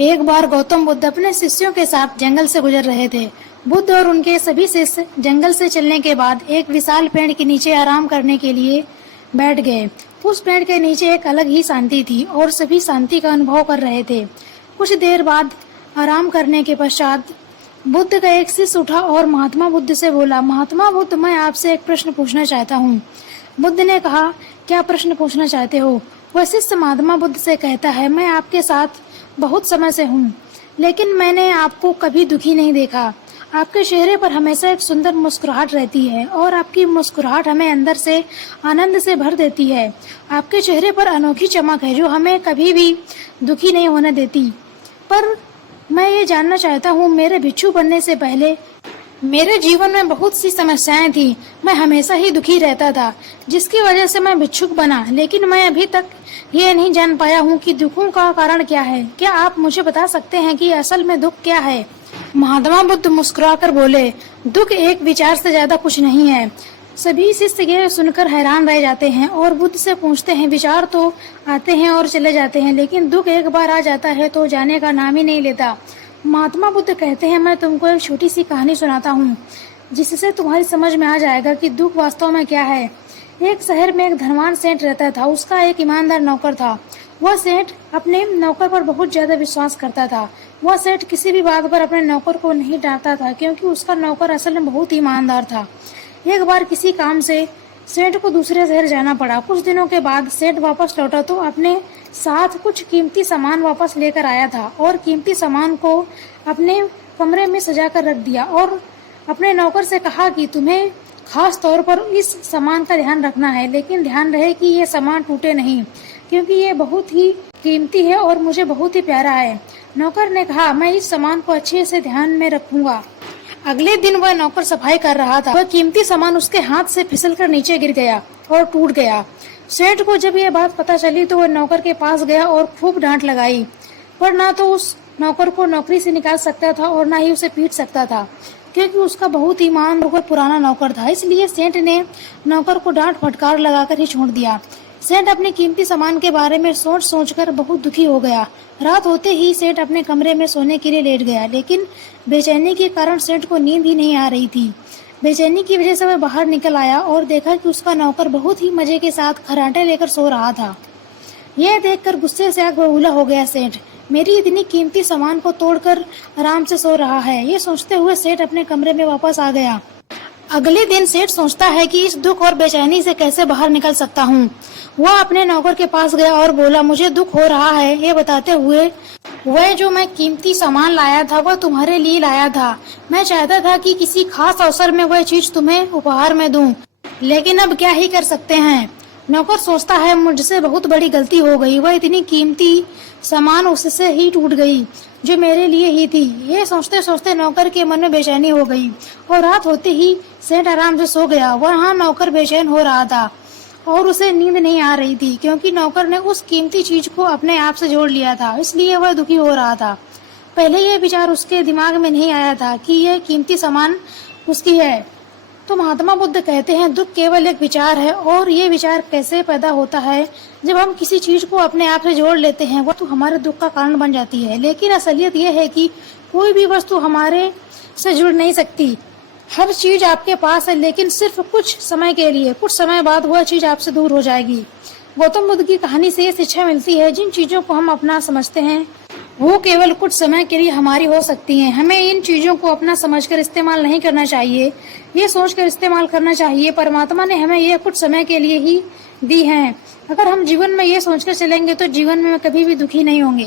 एक बार गौतम बुद्ध अपने शिष्यों के साथ जंगल से गुजर रहे थे। बुद्ध और उनके सभी शिष्य जंगल से चलने के बाद एक विशाल पेड़ के नीचे आराम करने के लिए बैठ गए। उस पेड़ के नीचे एक अलग ही शांति थी और सभी शांति का अनुभव कर रहे थे। कुछ देर बाद आराम करने के पश्चात बुद्ध का एक शिष्य उठा और महात्मा बुद्ध से बोला, महात्मा बुद्ध, मैं आपसे एक प्रश्न पूछना चाहता हूँ। बुद्ध ने कहा, क्या प्रश्न पूछना चाहते हो? वह शिष्य महात्मा बुद्ध से कहता है, मैं आपके साथ बहुत समय से हूँ, लेकिन मैंने आपको कभी दुखी नहीं देखा। आपके चेहरे पर हमेशा एक सुंदर मुस्कुराहट रहती है और आपकी मुस्कुराहट हमें अंदर से आनंद से भर देती है। आपके चेहरे पर अनोखी चमक है जो हमें कभी भी दुखी नहीं होने देती। पर मैं ये जानना चाहता हूँ, मेरे भिक्षु बनने से पहले मेरे जीवन में बहुत सी समस्याएं थी। मैं हमेशा ही दुखी रहता था, जिसकी वजह से मैं भिक्षुक बना, लेकिन मैं अभी तक ये नहीं जान पाया हूँ कि दुखों का कारण क्या है। क्या आप मुझे बता सकते हैं कि असल में दुख क्या है? महात्मा बुद्ध मुस्कुराकर बोले, दुख एक विचार से ज्यादा कुछ नहीं है। सभी शिष्य ये सुनकर हैरान रह जाते हैं और बुद्ध से पूछते हैं, विचार तो आते हैं और चले जाते हैं, लेकिन दुख एक बार आ जाता है तो जाने का नाम ही नहीं लेता। महात्मा बुद्ध कहते हैं, मैं तुमको एक छोटी सी कहानी सुनाता हूँ, जिससे तुम्हारी समझ में आ जाएगा कि दुख वास्तव में क्या है। एक शहर में एक धनवान सेठ रहता था। उसका एक ईमानदार नौकर था। वह सेठ अपने नौकर पर बहुत ज्यादा विश्वास करता था। वह सेठ किसी भी बात पर अपने नौकर को नहीं डांटता था, क्योंकि उसका नौकर असल में बहुत ईमानदार था। एक बार किसी काम से सेठ को दूसरे शहर जाना पड़ा। कुछ दिनों के बाद सेठ वापस लौटा तो अपने साथ कुछ कीमती सामान वापस लेकर आया था और कीमती सामान को अपने कमरे में सजा कर रख दिया और अपने नौकर से कहा कि तुम्हें खास तौर पर इस सामान का ध्यान रखना है, लेकिन ध्यान रहे कि ये सामान टूटे नहीं, क्योंकि ये बहुत ही कीमती है और मुझे बहुत ही प्यारा है। नौकर ने कहा, मैं इस सामान को अच्छे से ध्यान में रखूंगा। अगले दिन वह नौकर सफाई कर रहा था। वह कीमती सामान उसके हाथ से फिसलकर नीचे गिर गया और टूट गया। सेठ को जब यह बात पता चली तो वह नौकर के पास गया और खूब डांट लगाई, पर ना तो उस नौकर को नौकरी से निकाल सकता था और ना ही उसे पीट सकता था, क्योंकि उसका बहुत ईमान और पुराना नौकर था। इसलिए सेठ ने नौकर को डांट फटकार लगाकर ही छोड़ दिया। सेठ अपने कीमती सामान के बारे में सोच सोचकर बहुत दुखी हो गया। रात होते ही सेठ अपने कमरे में सोने के लिए लेट गया, लेकिन बेचैनी के कारण सेठ को नींद ही नहीं आ रही थी। बेचैनी की वजह से वह बाहर निकल आया और देखा कि उसका नौकर बहुत ही मजे के साथ खर्राटे लेकर सो रहा था। यह देखकर गुस्से से आग बबूला हो गया। सेठ मेरी इतनी कीमती सामान को तोड़कर आराम से सो रहा है। ये सोचते हुए सेठ अपने कमरे में वापस आ गया। अगले दिन सेठ सोचता है कि इस दुख और बेचैनी से कैसे बाहर निकल सकता हूँ। वह अपने नौकर के पास गया और बोला, मुझे दुख हो रहा है। ये बताते हुए, वह जो मैं कीमती सामान लाया था वह तुम्हारे लिए लाया था। मैं चाहता था कि किसी खास अवसर में वह चीज तुम्हें उपहार में दूं, लेकिन अब क्या ही कर सकते हैं। नौकर सोचता है, मुझसे बहुत बड़ी गलती हो गई। वह इतनी कीमती सामान उससे ही टूट गई जो मेरे लिए ही थी। ये सोचते सोचते नौकर के मन में बेचैनी हो गई और रात होते ही सेठ आराम से सो गया। वहाँ नौकर बेचैन हो रहा था और उसे नींद नहीं आ रही थी, क्योंकि नौकर ने उस कीमती चीज को अपने आप से जोड़ लिया था, इसलिए वह दुखी हो रहा था। पहले यह विचार उसके दिमाग में नहीं आया था कि यह कीमती सामान उसकी है। तो महात्मा बुद्ध कहते हैं, दुख केवल एक विचार है, और ये विचार कैसे पैदा होता है? जब हम किसी चीज को अपने आप से जोड़ लेते हैं वह तो हमारे दुख का कारण बन जाती है। लेकिन असलियत यह है कि कोई भी वस्तु हमारे से जुड़ नहीं सकती। हर चीज आपके पास है, लेकिन सिर्फ कुछ समय के लिए। कुछ समय बाद वह चीज आपसे दूर हो जाएगी। गौतम बुद्ध की कहानी से ये शिक्षा मिलती है, जिन चीजों को हम अपना समझते हैं वो केवल कुछ समय के लिए हमारी हो सकती हैं। हमें इन चीजों को अपना समझकर इस्तेमाल नहीं करना चाहिए, ये सोचकर इस्तेमाल करना चाहिए, परमात्मा ने हमें ये कुछ समय के लिए ही दी हैं। अगर हम जीवन में ये सोचकर चलेंगे तो जीवन में कभी भी दुखी नहीं होंगे।